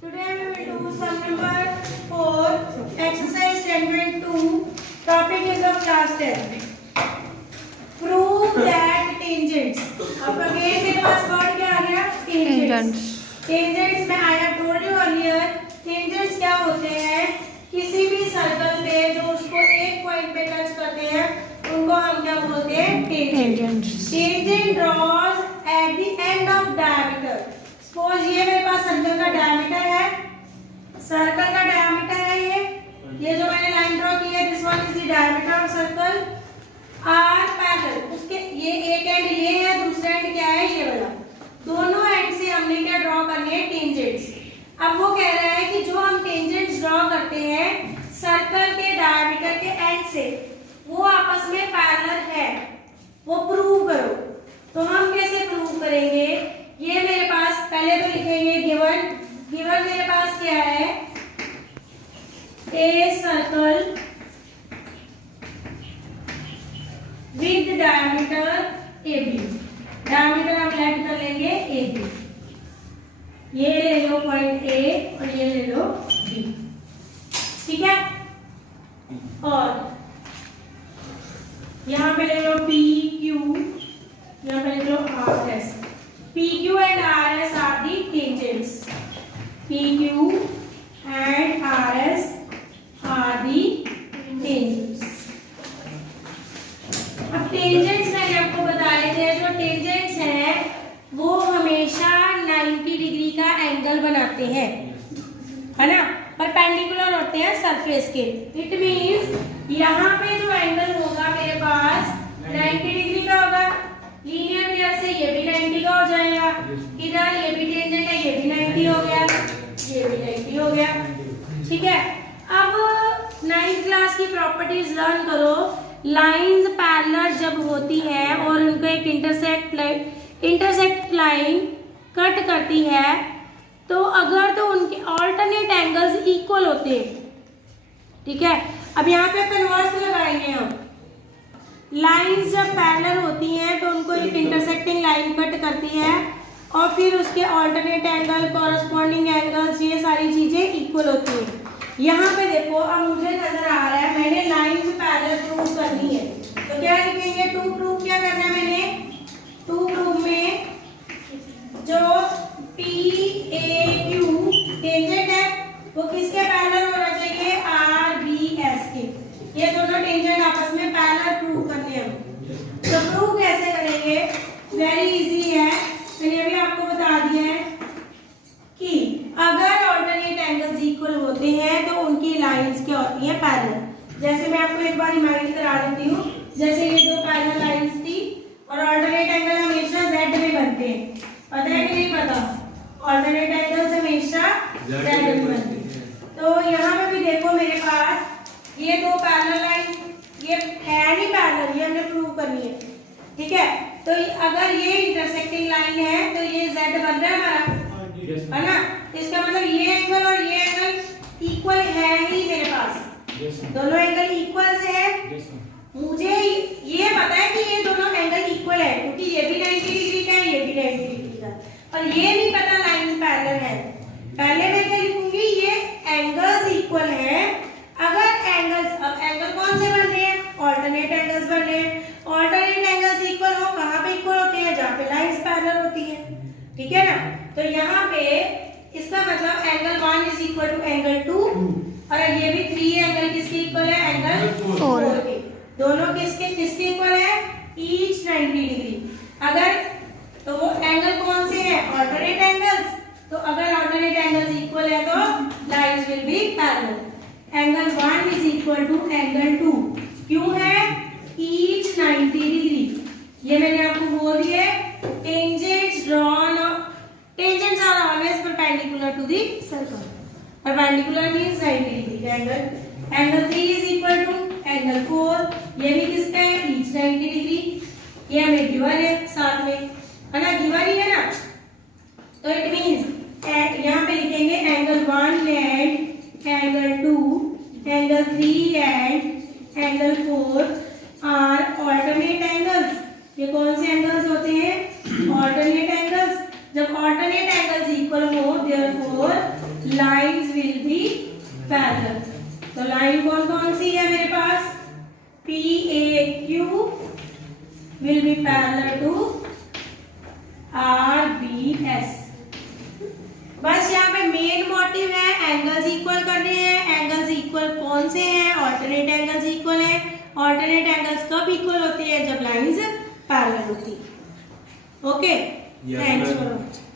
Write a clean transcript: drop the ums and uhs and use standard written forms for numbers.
Today we will do sum number 4, exercise 10.2. Topic is of class 10. Prove that tangents. अब again मेरे पास word क्या आ गया? Tangents. Tangents में I have told you earlier. Tangents क्या होते हैं? किसी भी सर्कल पे जो उसको एक पॉइंट पे टच करते हैं उनको हम क्या बोलते हैं? Tangents. Tangent draws at the end of diameter. Suppose ये मेरे पास सर्कल का डायमीटर है, सर्कल का डायमीटर है ये जो मैंने लाइन ड्रॉ की है, this one is the diameter of circle are parallel. उसके ये एक एंड ये है, दूसरा एंड क्या है? ये वाला. दोनों एंड से हमने क्या ड्रॉ करने हैं? टेंजेंट्स. अब वो कह रहा है कि जो हम टेंजेंट्स ड्रॉ करते हैं सर्कल के डायमीटर के एंड से वो आपस में पैरेलल है, वो प्रूव करो. तो हम कैसे प्रूव करेंगे? ये मेरे पास पहले तो लिखेंगे गिवन मेरे पास क्या है? A circle with diameter A B. Diameter हम लेट कर लेंगे ए बी. ये ले लो पॉइंट ए और ये ले लो बी. ठीक है. और यहाँ पे ले लो पी क्यू, यहाँ पे ले लो R S. PQ and RS are the tangents. PQ and RS are the tangents. अब tangents मैंने आपको बताए थे, जो tangents हैं वो हमेशा 90 डिग्री का एंगल बनाते हैं, है ना? परपेंडिकुलर होते हैं सरफेस के. इट मींस यहाँ पे जो एंगल होगा मेरे पास 90 डिग्री का होगा. लीनियर पेयर से ये भी 90 का हो जाएगा. इधर ये भी टेंजेंट है, ये भी 90 हो गया, ये भी 90 हो गया. ठीक है. अब 9th क्लास की प्रॉपर्टीज लर्न करो. लाइंस पैरेलल जब होती है और उनको एक इंटरसेक्ट लाइन कट करती है तो अगर तो उनके ऑल्टरनेट एंगल्स इक्वल होते हैं. ठीक है. अब यहाँ पे कन्वर्स लगाएंगे हम. लाइंस जब पैरेलल होती हैं तो उनको एक इंटरसेक्टिंग लाइन कट करती है और फिर उसके ऑल्टरनेट एंगल, कॉरस्पॉन्डिंग एंगल्स, ये सारी चीजें इक्वल होती हैं. यहाँ पे देखो, अब मुझे नजर आ रहा है मैंने लाइंस पैरेलल प्रूव करनी है तो क्या लिखेंगे? टू प्रूव क्या करना है मैंने? टू प्रूव में जो पी ए क्यू टेंजेंट है वो किसके पैरेलल होना चाहिए? आर बी एस के. ये दोनों टेंजेंट आपस में पैरेलल प्रूव करने हैं. तो प्रूव कैसे करेंगे? वेरी इजी है. मैंने अभी आपको बता दिया है कि अगर ऑल्टरनेट एंगल्स इक्वल होते हैं तो उनकी लाइंस क्या होती हैं? पैरेलल. जैसे मैं आपको एक बार रिमाइंड करा देती हूँ. जैसे ये दो पैरेलल लाइंस थी और ऑल्टरनेट एंगल हमेशा जेड में बनते हैं. पता है कि नहीं पता? ऑल्टरनेट एंगल्स हमेशा जेड में बनते हैं. तो यहाँ पे भी देखो मेरे पास ये दो पैरेलल लाइन, ये है नहीं पैरेलल, ये हमने प्रूव करनी है. ठीक है. तो अगर ये इंटरसेक्टिंग लाइन है तो ये z बन रहा है हमारा, है ना? इसका मतलब ये एंगल और ये एंगल इक्वल है ही मेरे पास. दोनों एंगल इक्वल से है. मुझे ये पता है कि ये दोनों एंगल इक्वल है क्योंकि ये भी 90 डिग्री का है, ये भी 90 डिग्री का. और ये नहीं पता लाइंस पैरेलल है. पहले मैं क्या लिखूंगी? ये एंगल्स इक्वल है. अगर एंगल्स, अब एंगल कौन से बन रहे हैं? ऑल्टरनेट एंगल्स बन रहे हैं. ऑल्टरनेट एंगल्स इक्वल हो, कहाँ पे इक्वल होते हैं? जहाँ पे लाइंस पैरेलल होती है. ठीक है ना? तो यहाँ पे इसका मतलब angle 1 is equal to angle 2 और ये भी 3 एंगल किसके इक्वल है? एंगल 4 के. दोनों किसके इक्वल है? Each 90 degree. अगर तो वो एंगल कौन से हैं? Alternate angles. तो अगर ऑल्टरनेट एंगल्स इक्वल है तो lines will be parallel. Angle 1 is equal to angle 2. क्यों है? Each 90 degree. ये मैंने आपको बोल दिया है. Tangents drawn, tangents are always perpendicular to the circle. Perpendicular means 90 degree angle. Angle 3 is equal to angle 4. ये भी किसका है? Each 90 degree. ये हमें गिवन है साथ में, है ना? गिवन ही है ना. तो इट मींस यहाँ पे लिखेंगे angle 1 and angle 2, angle 3 and angle 4 are alternate angles. ये कौन से एंगल्स होते हैं? Alternate angles. जब ऑल्टरनेट एंगल्स इक्वल हो देयरफॉर पैरेलल। तो लाइन कौन कौन सी है मेरे पास? PAQ will be parallel to RBS। बस यहाँ पे मेन मोटिव है एंगल्स इक्वल करने हैं। एंगल्स इक्वल कौन से हैं? ऑल्टरनेट एंगल्स इक्वल है। ऑल्टरनेट एंगल्स कब इक्वल होते हैं? जब लाइंस पैरेलल होती है। Okay, thanks for watching.